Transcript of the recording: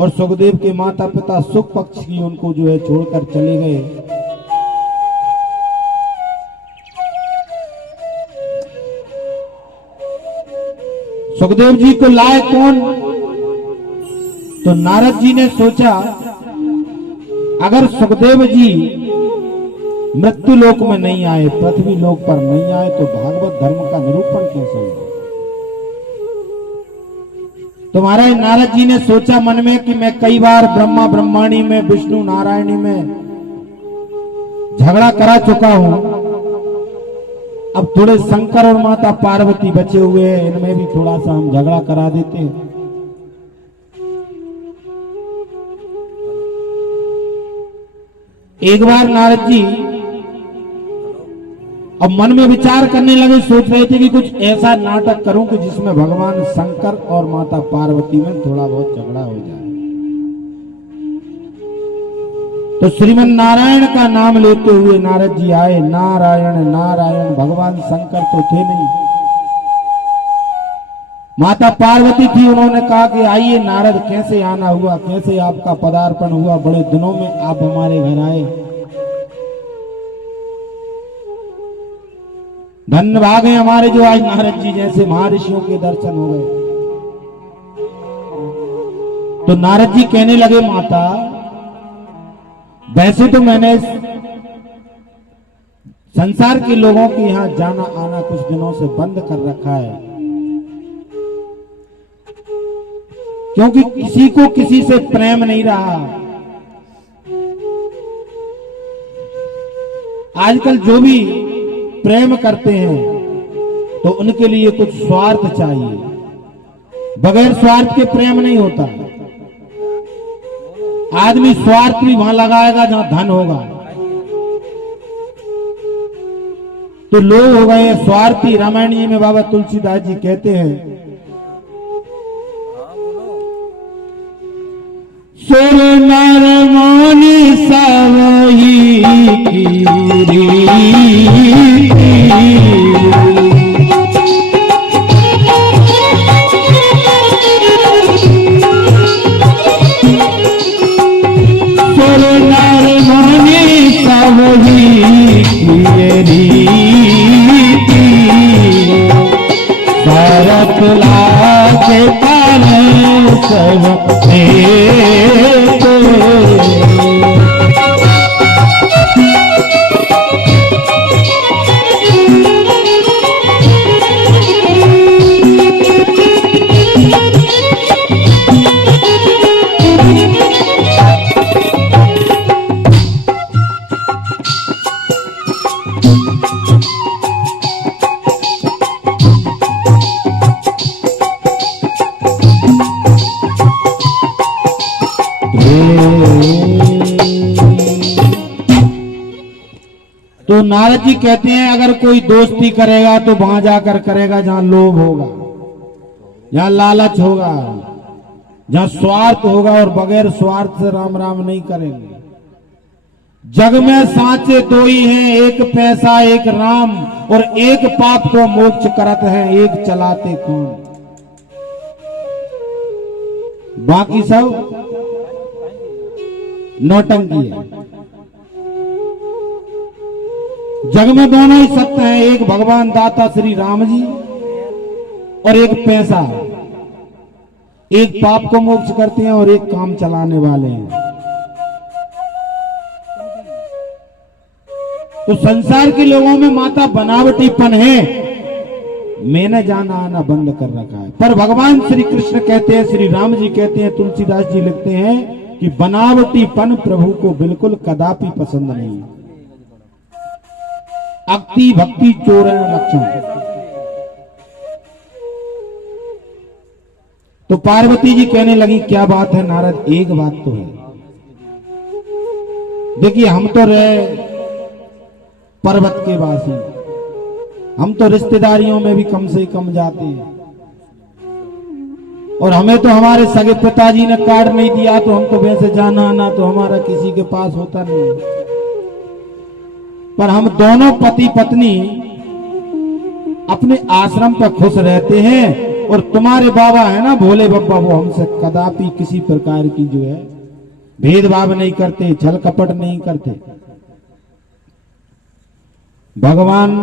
और सुखदेव के माता पिता सुख पक्ष की उनको जो है छोड़कर चले गए। सुखदेव जी को लाए कौन? तो नारद जी ने सोचा अगर सुखदेव जी मृत्यु लोक में नहीं आए, पृथ्वी लोक पर नहीं आए, तो भागवत धर्म का निरूपण कैसे होगा? तो महाराज नारद जी ने सोचा मन में कि मैं कई बार ब्रह्मा ब्रह्माणी में, विष्णु नारायणी में झगड़ा करा चुका हूं, अब थोड़े शंकर और माता पार्वती बचे हुए हैं, इनमें भी थोड़ा सा हम झगड़ा करा देते हैं। एक बार नारद जी अब मन में विचार करने लगे, सोच रहे थे कि कुछ ऐसा नाटक करूं कि जिसमें भगवान शंकर और माता पार्वती में थोड़ा बहुत झगड़ा हो जाए। तो श्रीमन नारायण का नाम लेते हुए नारद जी आए। नारायण नारायण, भगवान शंकर तो थे नहीं, माता पार्वती थी। उन्होंने कहा कि आइए नारद, कैसे आना हुआ, कैसे आपका पदार्पण हुआ, बड़े दिनों में आप हमारे घर आए, धन्य भाग है हमारे जो आज नारद जी जैसे महर्षियों के दर्शन हो गए। तो नारद जी कहने लगे, माता वैसे तो मैंने संसार के लोगों के यहां जाना आना कुछ दिनों से बंद कर रखा है, क्योंकि किसी को किसी से प्रेम नहीं रहा। आजकल जो भी प्रेम करते हैं तो उनके लिए कुछ स्वार्थ चाहिए, बगैर स्वार्थ के प्रेम नहीं होता। आदमी स्वार्थ भी वहां लगाएगा जहां धन होगा। तो लोग हो गए स्वार्थी। रामायण जी में बाबा तुलसीदास जी कहते हैं, सुर नर मुनि सबहि कीरी, सुर नर मुनि सबहि कीरी, सरत लागे पाल सब तो नारद जी कहते हैं अगर कोई दोस्ती करेगा तो वहां जाकर करेगा जहां लोभ होगा, जहां लालच होगा, जहां स्वार्थ होगा, और बगैर स्वार्थ से राम राम नहीं करेंगे। जग में सांचे दो ही हैं, एक पैसा एक राम, और एक पाप को मोक्ष करत है, एक चलाते कौन। बाकी सब नौटंकी है। जग में दोनों ही सत्य हैं, एक भगवान दाता श्री राम जी और एक पैसा। एक पाप को मोक्ष करते हैं और एक काम चलाने वाले हैं। तो संसार के लोगों में माता बनावटीपन है, मैंने जाना आना बंद कर रखा है। पर भगवान श्री कृष्ण कहते हैं, श्री राम जी कहते हैं, तुलसीदास जी लिखते हैं कि बनावटीपन प्रभु को बिल्कुल कदापि पसंद नहीं है। अक्ति भक्ति चोर लक्षण। तो पार्वती जी कहने लगी, क्या बात है नारद, एक बात तो है। देखिए हम तो रहे पर्वत के वासी, हम तो रिश्तेदारियों में भी कम से कम जाते हैं, और हमें तो हमारे सगे पिताजी ने कार्ड नहीं दिया, तो हम तो वैसे जाना आना तो हमारा किसी के पास होता नहीं। पर हम दोनों पति पत्नी अपने आश्रम पर खुश रहते हैं, और तुम्हारे बाबा है ना भोले बाबा, वो हमसे कदापि किसी प्रकार की जो है भेदभाव नहीं करते, छल कपट नहीं करते। भगवान